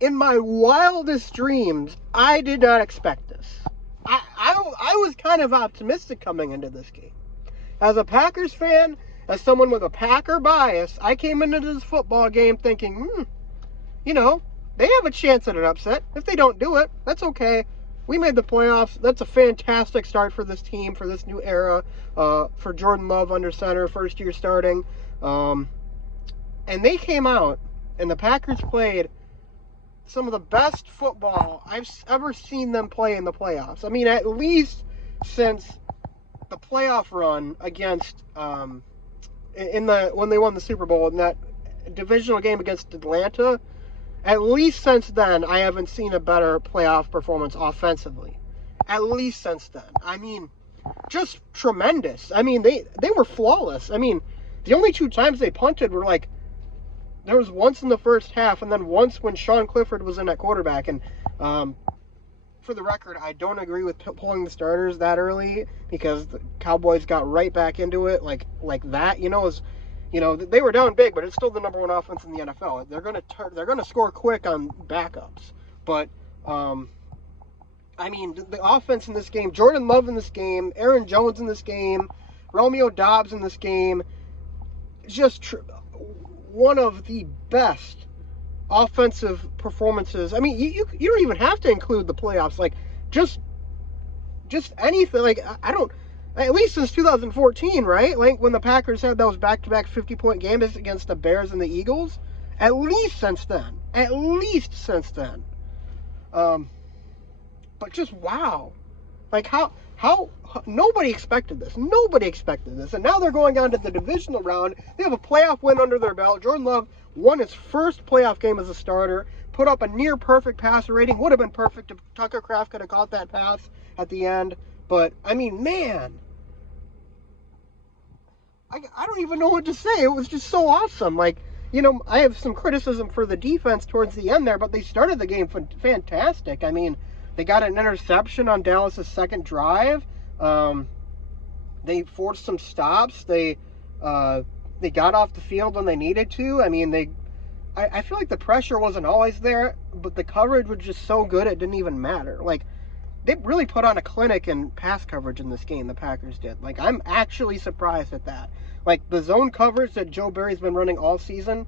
in my wildest dreams, I did not expect this. I was kind of optimistic coming into this game. As a Packers fan, as someone with a Packer bias, I came into this football game thinking, they have a chance at an upset. If they don't do it, that's okay. We made the playoffs. That's a fantastic start for this team, for this new era, for Jordan Love under center, first year starting. And they came out, and the Packers played some of the best football I've ever seen them play in the playoffs. I mean, at least since the playoff run against when they won the Super Bowl in that divisional game against Atlanta. At least since then, I haven't seen a better playoff performance offensively. At least since then. I mean, just tremendous. I mean, they were flawless. I mean, the only two times they punted were like, there was once in the first half, and then once when Sean Clifford was in at quarterback. And for the record, I don't agree with pulling the starters that early, because the Cowboys got right back into it like that. They were down big, but it's still the number one offense in the NFL. They're gonna score quick on backups. But I mean, the offense in this game, Jordan Love in this game, Aaron Jones in this game, Romeo Doubs in this game, just one of the best offensive performances. I mean, you don't even have to include the playoffs. Like, just anything. Like, I don't. At least since 2014, right? Like, when the Packers had those back-to-back 50-point games against the Bears and the Eagles. At least since then. But just wow. Like, how nobody expected this. And now they're going on to the divisional round. They have a playoff win under their belt. Jordan Love won his first playoff game as a starter. Put up a near-perfect passer rating. Would have been perfect if Tucker Kraft could have caught that pass at the end. But, I mean, man. I don't even know what to say. It was just so awesome. Like, I have some criticism for the defense towards the end there, but they started the game fantastic. I mean, they got an interception on Dallas' second drive. They forced some stops. They got off the field when they needed to. I mean, I feel like the pressure wasn't always there, but the coverage was just so good it didn't even matter. Like, they really put on a clinic in pass coverage in this game, the Packers did. Like, I'm actually surprised at that. Like, the zone coverage that Joe Barry's been running all season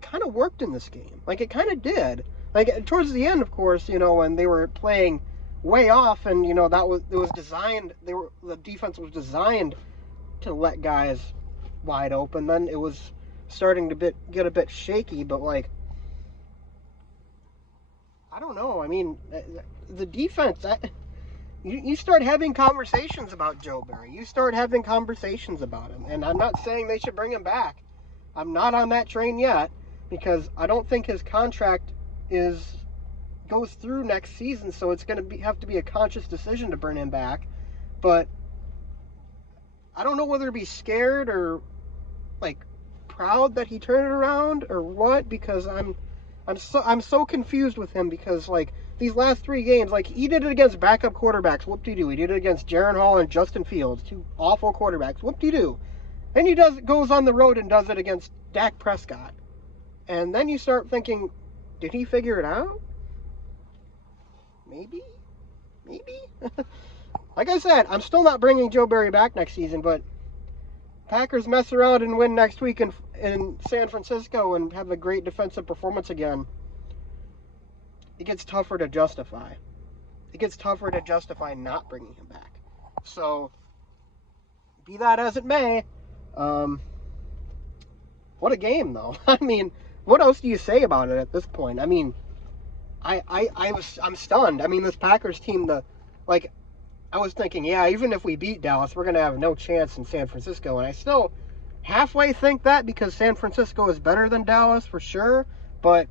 kind of worked in this game. Like, it kind of did. Like, towards the end, of course, when they were playing way off, and, it was designed, the defense was designed to let guys wide open. Then it was starting to get a bit shaky, but, like, I don't know. I mean, the defense, you start having conversations about Joe Barry. You start having conversations about him. And I'm not saying they should bring him back. I'm not on that train yet, because I don't think his contract goes through next season, so it's going to have to be a conscious decision to bring him back. But I don't know whether to be scared or, like, proud that he turned it around or what, because I'm so confused with him, because, like, these last three games, like, he did it against backup quarterbacks. Whoop-de-doo. He did it against Jaren Hall and Justin Fields, two awful quarterbacks. Whoop-de-doo. Then he goes on the road and does it against Dak Prescott. And then you start thinking, did he figure it out? Maybe? Like I said, I'm still not bringing Joe Barry back next season, but Packers mess around and win next week in San Francisco and have a great defensive performance again. It gets tougher to justify. It gets tougher to justify not bringing him back. So, be that as it may, what a game, though. I mean, what else do you say about it at this point? I mean, I'm stunned. I mean, this Packers team, I was thinking, yeah, even if we beat Dallas, we're going to have no chance in San Francisco. And I still halfway think that, because San Francisco is better than Dallas for sure. But,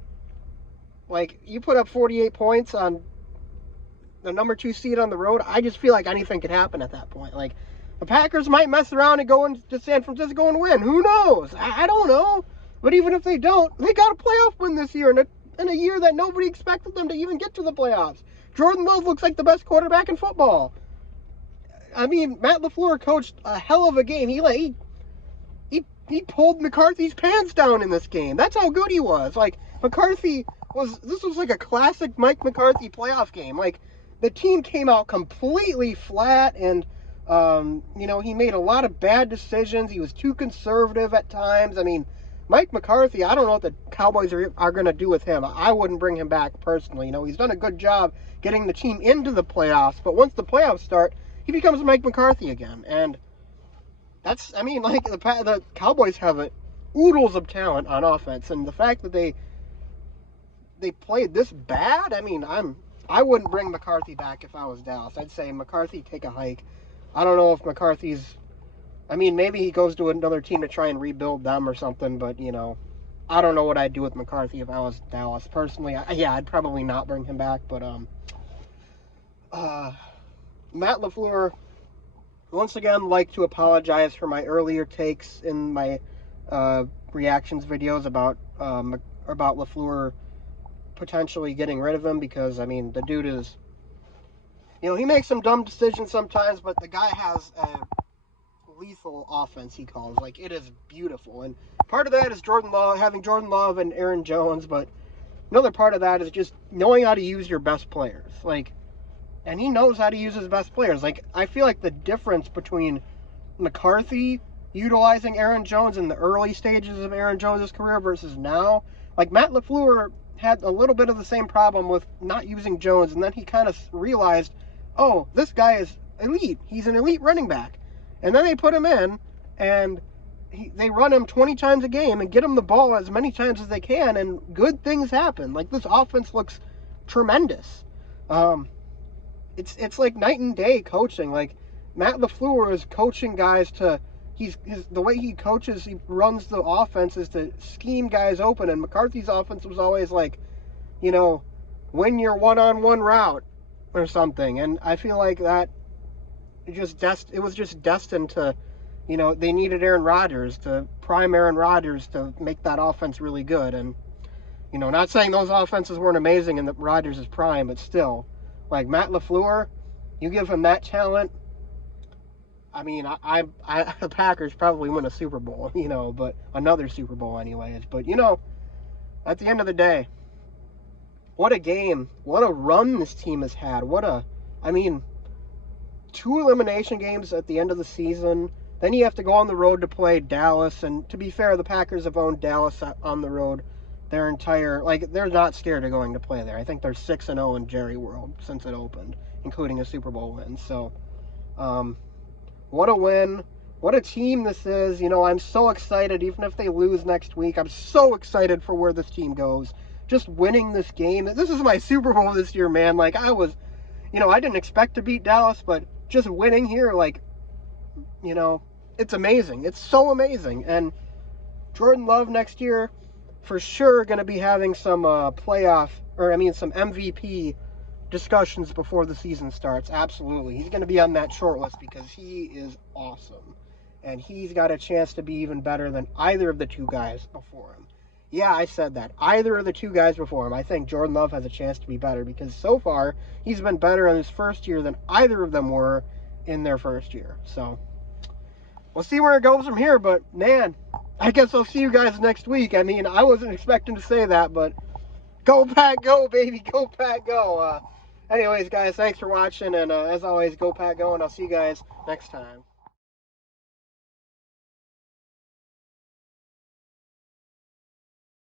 like, you put up 48 points on the number 2 seed on the road, I just feel like anything could happen at that point. Like, the Packers might mess around and go into San Francisco and win. Who knows? I don't know. But even if they don't, they got a playoff win this year in a year that nobody expected them to even get to the playoffs. Jordan Love looks like the best quarterback in football. I mean, Matt LaFleur coached a hell of a game. He pulled McCarthy's pants down in this game. That's how good he was. Like, McCarthy this was like a classic Mike McCarthy playoff game. Like, the team came out completely flat, and he made a lot of bad decisions. He was too conservative at times. I mean, Mike McCarthy, I don't know what the Cowboys are going to do with him. I wouldn't bring him back personally. He's done a good job getting the team into the playoffs, but once the playoffs start, he becomes Mike McCarthy again. And the Cowboys have oodles of talent on offense, and the fact that they played this bad, I wouldn't bring McCarthy back if I was Dallas. I'd say, McCarthy, take a hike. I don't know if McCarthy's... maybe he goes to another team to try and rebuild them or something, but, I don't know what I'd do with McCarthy if I was Dallas. Personally, I'd probably not bring him back, but, Matt LaFleur, once again, like to apologize for my earlier takes in my, reactions videos about LaFleur potentially getting rid of him, because, the dude is, he makes some dumb decisions sometimes, but the guy has a lethal offense, he calls. Like, it is beautiful, and part of that is having Jordan Love and Aaron Jones, but another part of that is just knowing how to use your best players. Like, and he knows how to use his best players. Like, I feel like the difference between McCarthy utilizing Aaron Jones in the early stages of Aaron Jones' career versus now, like, Matt LaFleur had a little bit of the same problem with not using Jones, and then he kind of realized, oh, this guy is elite. He's an elite running back. And then they put him in, and they run him 20 times a game and get him the ball as many times as they can, and good things happen. Like, this offense looks tremendous. It's like night and day coaching. Like, Matt LaFleur is coaching guys to... the way he coaches, he runs the offense is to scheme guys open, and McCarthy's offense was always like, win your one-on-one route or something, and I feel like that it was just destined to, they needed Aaron Rodgers to prime Aaron Rodgers to make that offense really good, and, not saying those offenses weren't amazing in Rodgers' prime, but still, like, Matt LaFleur, you give him that talent, the Packers probably win a Super Bowl, but another Super Bowl anyways. But, at the end of the day, what a game. What a run this team has had. 2 elimination games at the end of the season. Then you have to go on the road to play Dallas. And to be fair, the Packers have owned Dallas on the road their entire... they're not scared of going to play there. I think they're 6-0 in Jerry World since it opened, including a Super Bowl win. So, what a win. What a team this is. I'm so excited, even if they lose next week. I'm so excited for where this team goes. Just winning this game. This is my Super Bowl this year, man. Like, I didn't expect to beat Dallas, but just winning here, it's amazing. It's so amazing. And Jordan Love next year, for sure, going to be having some some MVP discussions before the season starts. Absolutely. He's going to be on that short list because he is awesome. And he's got a chance to be even better than either of the 2 guys before him. Yeah, I said that. Either of the 2 guys before him. I think Jordan Love has a chance to be better because so far he's been better in his first year than either of them were in their first year. So, we'll see where it goes from here. But, man, I guess I'll see you guys next week. I wasn't expecting to say that, but go Pack, go, baby. Go Pack, go. Anyways, guys, thanks for watching, and as always, go Pack, go, and I'll see you guys next time.